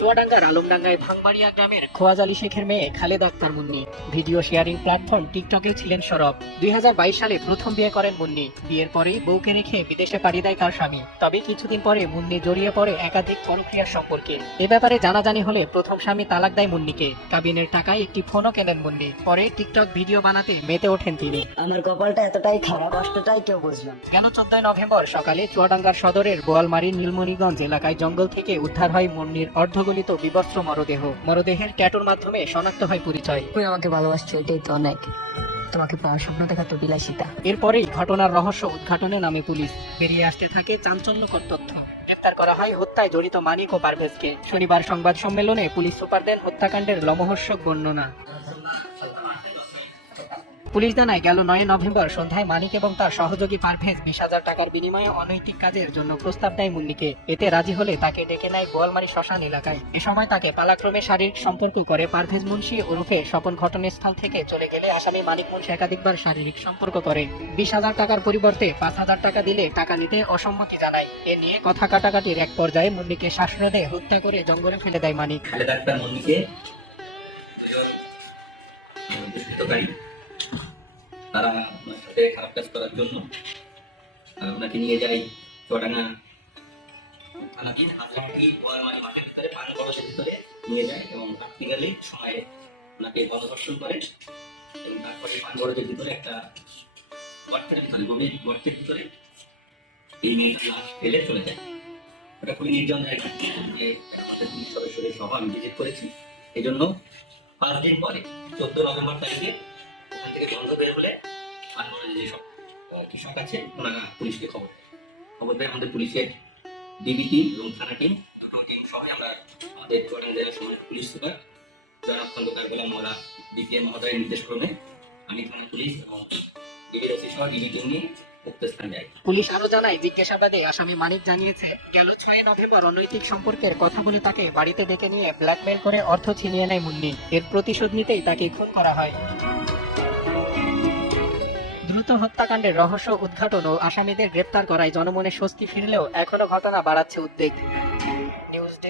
চুয়াডাঙ্গার আলমডাঙ্গায় ভাঙবাড়িয়া গ্রামের খোয়াজ আলী শেখের মেয়ে Khaleda Akter Munni video sharing platform টিকটকে ছিলেন সরব। 2022 সালে প্রথম বিয়ে করেন মুন্নি। বিয়ের পরেই বউকে রেখে বিদেশে পাড়ি দেয় তার স্বামী। তবে কিছুদিন পরে মুন্নি জড়িয়ে পড়ে একাধিক পরক্রিয়ার সম্পর্কে। এ ব্যাপারে জানাজানি হলে প্রথম স্বামী তালাক দেয় মুন্নিকে। কাবিনের টাকায় একটি ফোনও কেনেন মুন্নি। পরে টিকটক ভিডিও বানাতে মেতে ওঠেন তিনি। আমার কপালটা এতটাই খারাপ, কষ্টটাই কেউ বুঝলাম। গেল 14 নভেম্বর সকালে চুয়াডাঙ্গার সদরের বোয়ালমারীর নীলমণিগঞ্জ এলাকায় জঙ্গল থেকে উদ্ধার হয় মুন্নির অর্ধগলিত বিবস্ত্র মরদেহের ট্যাটুর মাধ্যমে শনাক্ত হয় পরিচয়। তুমি আমাকে ভালোবাসছো, এটাই তো অনেক। তোমাকে পাওয়ার স্বপ্ন দেখা তো বিলাসিতা। এরপরেই ঘটনার রহস্য উদ্ঘাটনে নামে পুলিশ। বেরিয়ে আসতে থাকে চাঞ্চল্যকর তথ্য। গ্রেফতার করা হয় হত্যায় জড়িত মানিক ও পারভেজকে। শনিবার সংবাদ সম্মেলনে পুলিশ সুপার দেন হত্যাকাণ্ডের লোমহর্ষক বর্ণনা। পুলিশ জানায়, গেল 9 নভেম্বর সন্ধ্যায় মানিক এবং তার সহযোগী পারভেজ 20,000 টাকার বিনিময়ে অনৈতিক কাজের জন্য প্রস্তাব দেয় মুন্নিকে। এতে রাজি হলে তাকে ডেকে নেয় বোয়ালমারী শ্মশান এলাকায়। এ সময় তাকে পালাক্রমে শারীরিক সম্পর্ক করে পারভেজ মুন্সি ওরফে স্বপন ঘটনাস্থল থেকে চলে গেলে আসামি মানিক মুন্সি একাধিকবার শারীরিক সম্পর্ক করে। 20,000 টাকার পরিবর্তে 5,000 টাকা দিলে টাকা নিতে অসম্মতি জানায়। এ নিয়ে কথা কাটাকাটির এক পর্যায়ে মুন্নিকে শ্বাসরোধে হত্যা করে জঙ্গলে ফেলে দেয় মানিক। তারা আপনার সাথে খারাপ কাজ করার জন্য আপনাকে নিয়ে যায় চুয়াডাঙ্গা থানাধীন হাজারটি বোয়ালমারী মাঠের ভিতরে পানি কলসের ভিতরে নিয়ে যায় এবং প্র্যাকটিক্যালি সময়ে ওনাকে গণধর্ষণ করে এবং তারপরে পানি কলসের ভিতরে একটা গর্তের ভিতরে গভীর গর্তের ভিতরে এই মেয়েটার লাশ ফেলে চলে যায়। ওটা খুবই নির্জন জায়গা, যে আমাদের পুলিশ সদস্যদের সহ আমি ভিজিট করেছি। এই জন্য 5 দিন পরে 14 নভেম্বর তারিখে ওখান থেকে বন্ধ বের হলে আন্দোলনের যেসব কৃষক আছে ওনারা পুলিশকে খবর দেয়। আমাদের পুলিশের ডিবি টিম এবং থানা টিম টিম সবাই আমরা আমাদের চুয়াডাঙ্গা জেলার সমস্ত পুলিশ সুপার জনাব খন্দকার গোলাম মোল্লা ডিপিএম মহোদয়ের নির্দেশক্রমে আমি থানা পুলিশ এবং ডিবির ওসি সহ ডিবি টিম নিয়ে উক্ত স্থানে যাই। পুলিশ আরো জানায়, জিজ্ঞাসাবাদে আসামি মানিক জানিয়েছে, গেল 6 নভেম্বর অনৈতিক সম্পর্কের কথা বলে তাকে বাড়িতে ডেকে নিয়ে ব্ল্যাকমেইল করে অর্থ ছিনিয়ে নেয় মুন্নি। এর প্রতিশোধ নিতেই তাকে খুন করা হয়। দ্রুত হত্যাকাণ্ডের রহস্য উদ্ঘাটন ও আসামিদের গ্রেপ্তার করায় জনমনে স্বস্তি ফিরলেও এখনো ঘটনা বাড়াচ্ছে উদ্বেগ। News desk.